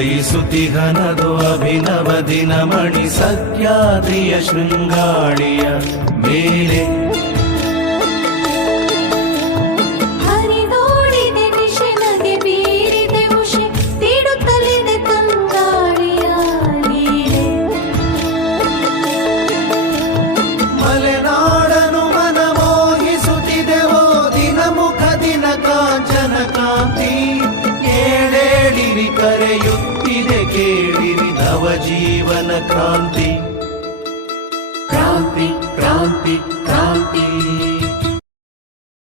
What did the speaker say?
ಉದಯಿಸುತ್ತಿಹನದು ಅಭಿನವ ದಿನಮಣಿ ಸಹ್ಯಾದ್ರಿಯ ಶೃಂಗಾಳಿಯ ಮೇಲೆ. ಹರಿದೋಡಿದೆ ನಿಶೆ ನಗೆ ಬೀರಿದೆ ಉಷೆ ತೀಡುತ್ತಲಿದೆ ತಂಗಾಳಿಯ ಲೀಲೆ. ಮಲೆನಾಡನು ಮನಮೋಹಿಸುತ್ತಿದೆವೋ ದಿನಮುಖ ದಿನ ಕಾಂಚನ ಕಾಂತಿ. ಏಳೇಳಿರಿ ಕರೆಯುತ್ತಿದೆ ಕೇಳಿರಿ ನವ ಜೀವನ ಕ್ರಾಂತಿ.